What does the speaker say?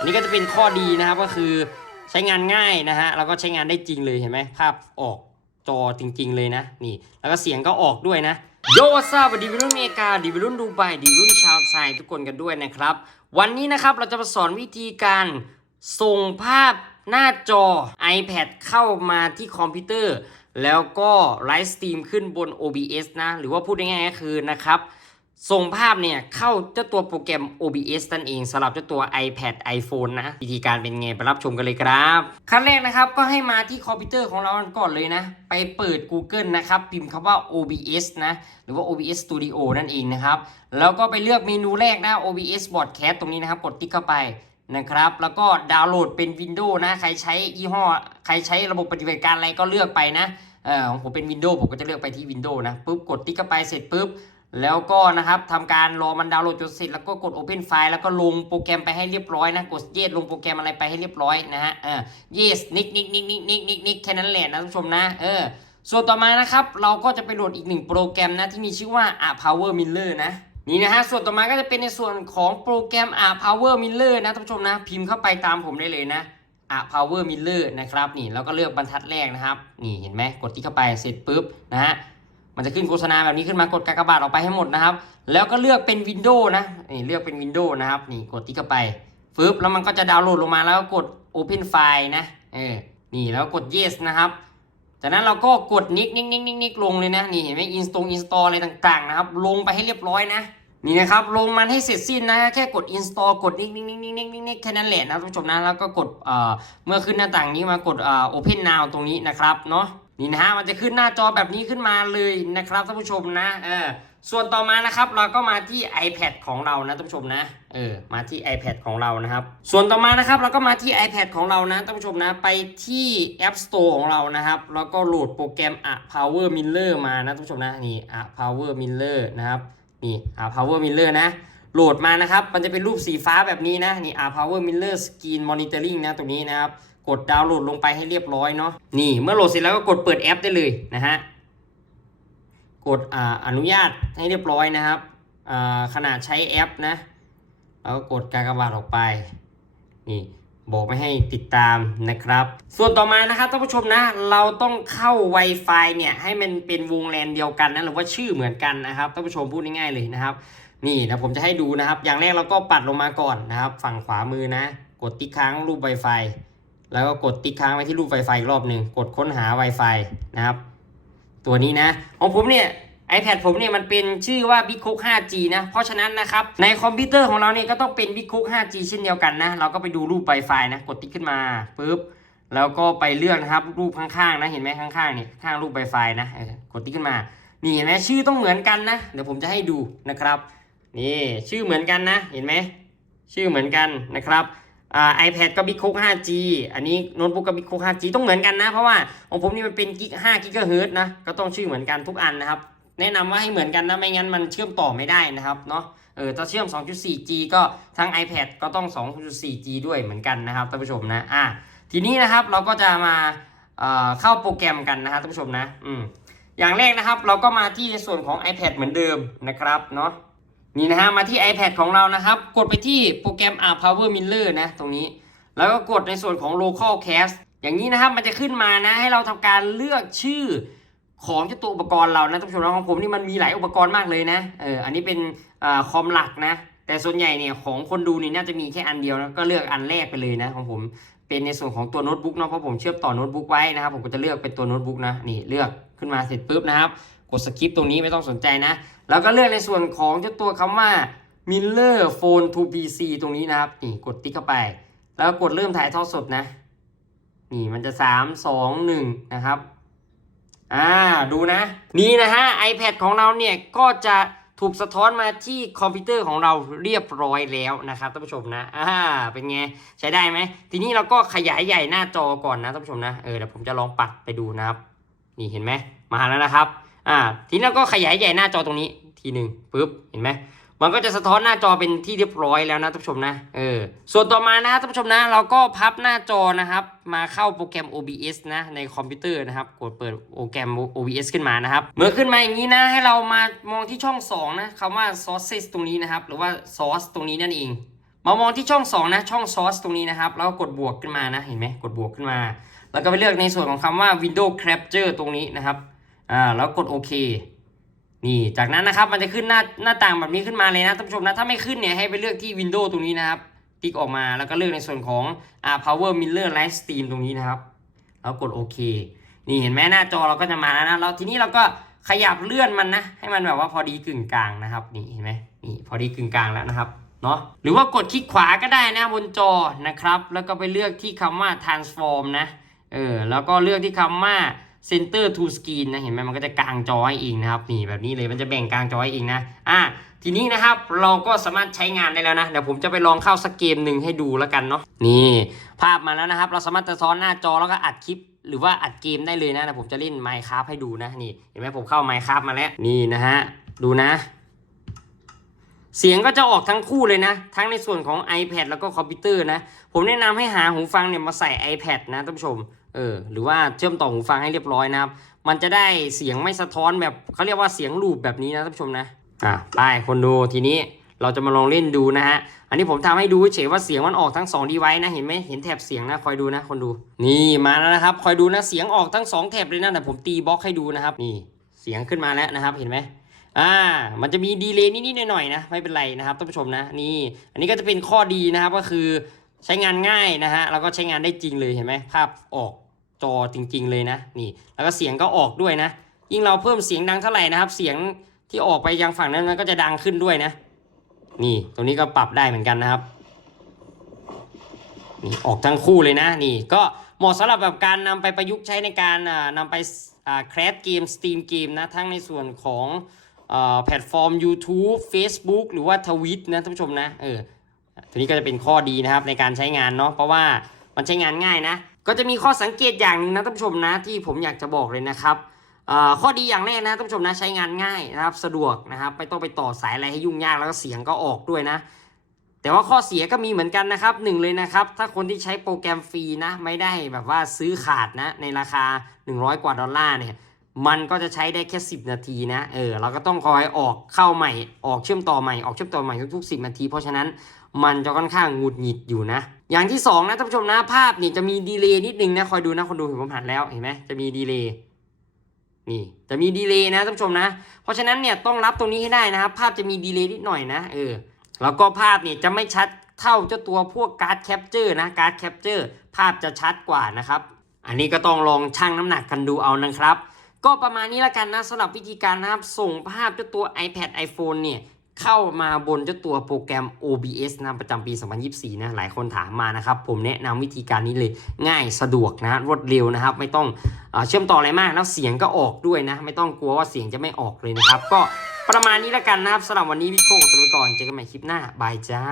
อันนี้ก็จะเป็นข้อดีนะครับก็คือใช้งานง่ายนะฮะแล้วก็ใช้งานได้จริงเลยเห็นไหมภาพออกจอจริง ๆ เลยนะนี่ แล้วก็เสียงก็ออกด้วยนะโยวัสซับดีวิรุ่นอเมริกาดีวิรุ่นดูไบดีวิรุ่นชาวไทยทุกคนกันด้วยนะครับ วันนี้นะครับเราจะมาสอนวิธีการส่งภาพหน้าจอ iPad เข้ามาที่คอมพิวเตอร์ แล้วก็ไลฟ์สตรีมขึ้นบน OBS นะ หรือว่าพูดง่ายๆก็คือนะครับ ส่งภาพเนี่ยเข้าเจ้าตัวโปรแกรม OBS นั่นเองสำหรับเจ้าตัว iPad iPhone นะวิธีการเป็นไงไปรับชมกันเลยครับขั้นแรกนะครับก็ให้มาที่คอมพิวเตอร์ของเราก่อนเลยนะ ไปเปิด Google นะครับพิมพ์คำว่า OBS นะหรือว่า OBS Studio นั่นเองนะครับ แล้วก็ไปเลือกเมนูแรกนะ OBS Broadcast ตรงนี้นะครับกดติ๊กเข้าไปนะครับ แล้วก็ดาวน์โหลดเป็น Windows นะ ใครใช้ยี่ห้อ ใครใช้ระบบปฏิบัติการอะไรก็เลือกไปนะเออของผมเป็น Windows ผมก็จะเลือกไปที่ Windows นะปุ๊บกดติ๊กเข้าไปเสร็จปุ๊บ แล้วก็นะครับทำการรอมันดาวน์โหลดจนเสร็จแล้วก็กด Open File แล้วก็ลงโปรแกรมไปให้เรียบร้อยนะกด yes ลงโปรแกรมอะไรไปให้เรียบร้อยนะฮะเออ yes นิกนิกนิกนิกนิกนิกนิกแค่นั้นแหละนะท่านผู้ชมนะเออส่วนต่อมานะครับเราก็จะไปโหลดอีกหนึ่งโปรแกรมนะที่มีชื่อว่า a Power Miller นะนี่นะฮะส่วนต่อมาก็จะเป็นในส่วนของโปรแกรม a Power Miller นะท่านผู้ชมนะ พิมพ์เข้าไปตามผมได้เลยนะ a Power Miller นะครับนี่แล้วก็เลือกบรรทัดแรกนะครับ นี่เห็นไหมกดที่เข้าไปเสร็จปุ๊บนะฮะ มันจะขึ้นโฆษณาแบบนี้ขึ้นมากดกากบาทออกไปให้หมดนะครับ แล้วก็เลือกเป็นวินโดว์นะนี่เลือกเป็นวินโดว์นะครับนี่กดที่เข้าไปฟึบแล้วมันก็จะดาวน์โหลดลงมาแล้วก็กด Open File นะเออนี่แล้วกด yes นะครับจากนั้นเราก็กดนิกนิกนิกนิกนิกลงเลยนะนี่เห็นไหมอินสตงอินสตออะไรต่างๆนะครับลงไปให้เรียบร้อยนะนี่นะครับลงมันให้เสร็จสิ้นนะแค่กด install กดนิกนิกนิกนิกนิกนิกนิกแค่นั้นแหละนะท่านผู้ชมนะแล้วก็กดเอ่อเมื่อขึ้นหน้าต่างนี้มากดเอ่อ open now ตรงนี้นะครับเนาะ นี่นะฮะมันจะขึ้นหน้าจอแบบนี้ขึ้นมาเลยนะครับท่านผู้ชมนะเออส่วนต่อมานะครับเราก็มาที่ iPad ของเรานะท่านผู้ชมนะเออมาที่ iPad ของเรานะครับ ส่วนต่อมานะครับเราก็มาที่ iPad ของเรานะท่านผู้ชมนะไปที่ App Store ของเรานะครับแล้วก็โหลดโปรแกรม A Power Miller มานะท่านผู้ชมนะนี่ A Power Miller นะครับนี่ A Power Miller นะโหลดมานะครับมันจะเป็นรูปสีฟ้าแบบนี้นะนี่ A Power Miller Screen Monitoring นะตรงนี้นะครับ กดดาวน์โหลดลงไปให้เรียบร้อยเนาะนี่เมื่อโหลดเสร็จแล้วก็กดเปิดแอปได้เลยนะฮะกดออนุญาตให้เรียบร้อยนะครับขนาดใช้แอปนะแล้วก็กดการกระบาทออกไปนี่บอกไม่ให้ติดตามนะครับ ส่วนต่อมานะครับท่านผู้ชมนะ เราต้องเข้า Wi-Fi เนี่ยให้มันเป็นวงแลนเดียวกันนะหรือว่าชื่อเหมือนกันนะครับท่านผู้ชมพูดง่ายๆเลยนะครับ นี่นะผมจะให้ดูนะครับ อย่างแรกเราก็ปัดลงมาก่อนนะครับ ฝั่งขวามือนะ กดติ๊กค้างรูป Wi-Fi แล้วก็กดติ๊กค้างไว้ที่รูป Wi-Fi อีกรอบหนึ่งกดค้นหา Wi-Fi นะครับ ตัวนี้นะ ของผมเนี่ย iPad ผมเนี่ยมันเป็นชื่อว่า b i g c o o k 5G นะ เพราะฉะนั้นนะครับ ในคอมพิวเตอร์ของเราเนี่ยก็ต้องเป็น b i g c o o k 5G เช่นเดียวกันนะ เราก็ไปดูรูป Wi-Fi นะ กดติ๊กขึ้นมาปุ๊บ แล้วก็ไปเลือกนะครับรูปข้างๆนะ เห็นไหมข้างๆเนี่ยข้างรูป Wi-Fi นะกดติ๊กขึ้นมา นี่เห็นไหมชื่อต้องเหมือนกันนะ เดี๋ยวผมจะให้ดูนะครับ นี่ชื่อเหมือนกันนะ เห็นไหมชื่อเหมือนกันนะครับ อ่า iPad ก็ Big Cook 5G อันนี้โน้ตบุ๊กก็ Big Cook 5G ต้องเหมือนกันนะ เพราะว่าของผมนี่มันเป็นกิก5กิกะเฮิร์ตนะ ก็ต้องชื่อเหมือนกันทุกอันนะครับ แนะนำว่าให้เหมือนกันนะ ไม่งั้นมันเชื่อมต่อไม่ได้นะครับเนาะ เออถ้าเชื่อม 2.4G ก็ทั้ง iPad ก็ต้อง 2.4G ด้วยเหมือนกันนะครับท่านผู้ชมนะ อะ ทีนี้นะครับเราก็จะมาเอ่อเข้าโปรแกรมกันนะครับท่านผู้ชมนะ อืม อย่างแรกนะครับเราก็มาที่ส่วนของ iPad เหมือนเดิมนะครับเนาะ นี่นะฮะมาที่ iPad ของเรานะครับ กดไปที่โปรแกรม R Power Miller นะตรงนี้ แล้วก็กดในส่วนของ Local Cast อย่างนี้นะครับมันจะขึ้นมานะ ให้เราทำการเลือกชื่อของเจ้าตัวอุปกรณ์เรานะท่านผู้ชมนะของผมนี่มันมีหลายอุปกรณ์มากเลยนะเอออันนี้เป็นอคอมหลักนะ แต่ส่วนใหญ่เนี่ยของคนดูนี่น่าจะมีแค่อันเดียวนะก็เลือกอันแรกไปเลยนะของผมเป็นในส่วนของตัวโน้ตบุ๊กเนาะเพราะผมเชื่อมต่อโน้ตบุ๊กไว้นะครับผมก็จะเลือกเป็นตัวโน้ตบุ๊กนะนี่เลือกขึ้นมาเสร็จปุ๊บนะครับ กดสกิปตรงนี้ไม่ต้องสนใจนะ แล้วก็เลือกในส่วนของเจ้าตัวคำว่า Miller Phone to PC ตรงนี้นะครับนี่กดติ๊กเข้าไป แล้วกดเริ่มถ่ายทอดสดนะนี่มันจะ 3 2 1 นะครับ อ่า ดูนะ นี่นะฮะ iPad ของเราเนี่ย ก็จะถูกสะท้อนมาที่คอมพิวเตอร์ของเราเรียบร้อยแล้วนะครับท่านผู้ชมนะ อ่า เป็นไง ใช้ได้ไหม ทีนี้เราก็ขยายใหญ่หน้าจอก่อนนะท่านผู้ชมนะ เออเดี๋ยวผมจะลองปัดไปดูนะครับ นี่เห็นไหม มาแล้วนะครับ อ่า ทีนี้เราก็ขยายใหญ่หน้าจอตรงนี้ทีหนึ่งปุ๊บ เห็นไหมมันก็จะสะท้อนหน้าจอเป็นที่เรียบร้อยแล้วนะท่านผู้ชมนะ เออ ส่วนต่อมานะท่านผู้ชมนะ เราก็พับหน้าจอนะครับ มาเข้าโปรแกรม OBS นะในคอมพิวเตอร์นะครับ กดเปิดโปรแกรม OBS ขึ้นมานะครับ เมื่อขึ้นมาอย่างนี้นะ ให้เรามามองที่ช่อง 2 นะคำว่า sources ตรงนี้นะครับ หรือว่า source ตรงนี้นั่นเอง มามองที่ช่อง 2 นะ ช่องซอสตรงนี้นะครับ แล้วก็กดบวกขึ้นมานะ เห็นไหมกดบวกขึ้นมา แล้วก็ไปเลือกในส่วนของคำว่า Window Capture ตรงนี้นะครับ อ่าแล้วกดโอเคนี่จากนั้นนะครับมันจะขึ้นหน้าหน้าต่างแบบนี้ขึ้นมาเลยนะท่านผู้ชมนะถ้าไม่ขึ้นเนี่ยให้ไปเลือกที่ Window ตรงนี้นะครับติ๊กออกมาแล้วก็เลือกในส่วนของอ่า Power Miller Live Stream ตรงนี้นะครับ แล้วกดโอเคนี่เห็นไหมหน้าจอเราก็จะมาแล้วนะแล้วทีนี้เราก็ขยับเลื่อนมันนะให้มันแบบว่าพอดีกึ่งกลางนะครับนี่เห็นไหมนี่พอดีกึ่งกลางแล้วนะครับเนาะหรือว่ากดคลิกขวาก็ได้นะบนจอนะครับ แล้วก็ไปเลือกที่คำว่า transform นะเออแล้วก็เลือกที่คำว่า center to screen นะเห็นไหมมันก็จะกลางจอเองนะครับนี่แบบนี้เลยมันจะแบ่งกลางจอเองนะอะทีนี้นะครับเราก็สามารถใช้งานได้แล้วนะเดี๋ยวผมจะไปลองเข้าสักเกมหนึ่งให้ดูแล้วกันเนาะนี่ ภาพมาแล้วนะครับ เราสามารถจะซ้อนหน้าจอแล้วก็อัดคลิป หรือว่าอัดเกมได้เลยนะเดี๋ยวผมจะเล่น Minecraft ให้ดูนะนี่เห็นไหมผมเข้า Minecraft มาแล้วนี่นะฮะดูนะเสียงก็จะออกทั้งคู่เลยนะ ทั้งในส่วนของ iPad แล้วก็คอมพิวเตอร์นะ ผมแนะนำให้หาหูฟังเนี่ยมาใส่ iPad นะท่านผู้ชม เออหรือว่าเชื่อมต่อหูฟังให้เรียบร้อยนะครับ มันจะได้เสียงไม่สะท้อนแบบเขาเรียกว่าเสียงลูปแบบนี้นะท่านผู้ชมนะอะไปคนดูทีนี้เราจะมาลองเล่นดูนะฮะ อันนี้ผมทำให้ดูเฉยว่าเสียงมันออกทั้ง2ดีไว้นะ เห็นไหมเห็นแถบเสียงนะ คอยดูนะคนดู นี่มาแล้วนะครับ คอยดูนะ เสียงออกทั้ง2แถบเลยนะแต่ผมตีบล็อกให้ดูนะครับ นี่ เสียงขึ้นมาแล้วนะครับ เห็นไหมอ่า มันจะมีดีเลย์นิดๆหน่อยๆนะ ไม่เป็นไรนะครับท่านผู้ชมนะ นี่ อันนี้ก็จะเป็นข้อดีนะครับ ก็คือ ใช้งานง่ายนะฮะแล้วก็ใช้งานได้จริงเลยเห็นไหมภาพออกจอจริง ๆ เลยนะนี่ แล้วก็เสียงก็ออกด้วยนะ ยิ่งเราเพิ่มเสียงดังเท่าไหร่นะครับ เสียงที่ออกไปยังฝั่งนั้นมันก็จะดังขึ้นด้วยนะ นี่ตรงนี้ก็ปรับได้เหมือนกันนะครับนี่ออกทั้งคู่เลยนะนี่ก็เหมาะสำหรับแบบการนำไปประยุกต์ใช้ในการอ่านำไปอ่าแคสเกมสตรีมเกมนะทั้งในส่วนของอแพลตฟอร์ม YouTube Facebook หรือว่าทวิตนะท่านผู้ชมนะเออ ทีนี้ก็จะเป็นข้อดีนะครับในการใช้งานเนาะเพราะว่ามันใช้งานง่ายนะ ก็จะมีข้อสังเกตอย่างหนึงนะท่านผู้ชมนะที่ผมอยากจะบอกเลยนะครับข้อดีอย่างแรกนะท่านผู้ชมนะใช้งานง่ายนะครับสะดวกนะครับไม่ต้องไปต่อสายอะไรให้ยุ่งยากแล้วก็เสียงก็ออกด้วยนะ แต่ว่าข้อเสียก็มีเหมือนกันนะครับหนึ่งเลยนะครับ ถ้าคนที่ใช้โปรแกรมฟรีนะไม่ได้แบบว่าซื้อขาดนะในราคา 100 กว่าดอลลาร์เนี่ย มันก็จะใช้ได้แค่ 10 นาทีนะเออเราก็ต้องคอยออกเข้าใหม่ ออกเชื่อมต่อใหม่ออกเชื่อมต่อใหม่ทุกๆ 10 นาที เพราะฉะนั้นมันจะค่อนข้างหงุดหงิดอยู่นะ อย่างที่สองนะท่านผู้ชมนะภาพนี่จะมีดีเลย์นิดนึงนะคอยดูนะคนดูเห็นผมหันแล้วเห็นไหมจะมีดีเลย์นี่จะมีดีเลย์นะท่านผู้ชมนะ เพราะฉะนั้นเนี่ยต้องรับตรงนี้ให้ได้นะครับภาพจะมีดีเลย์นิดหน่อยนะเออแล้วก็ภาพเนี่ยจะไม่ชัดเท่าเจ้าตัวพวกการ์ดแคปเจอร์นะการ์ดแคปเจอร์ภาพจะชัดกว่านะครับ อันนี้ก็ต้องลองชั่งน้ำหนักกันดูเอานะครับ ก็ประมาณนี้ละกันนะสำหรับวิธีการนะครับส่งภาพเจ้าตัว iPad iPhone เนี่ยเข้ามาบนเจ้าตัวโปรแกรม OBS นะประจำปี 2024 นะหลายคนถามมานะครับ ผมแนะนำวิธีการนี้เลยง่ายสะดวกนะรวดเร็วนะครับ ไม่ต้องเอเชื่อมต่ออะไรมาก แล้วเสียงก็ออกด้วยนะ ไม่ต้องกลัวว่าเสียงจะไม่ออกเลยนะครับ ก็ประมาณนี้ละกันนะครับสำหรับวันนี้วิโก้ตัวไปก่อนเจอกันใหม่คลิปหน้าบายจ้า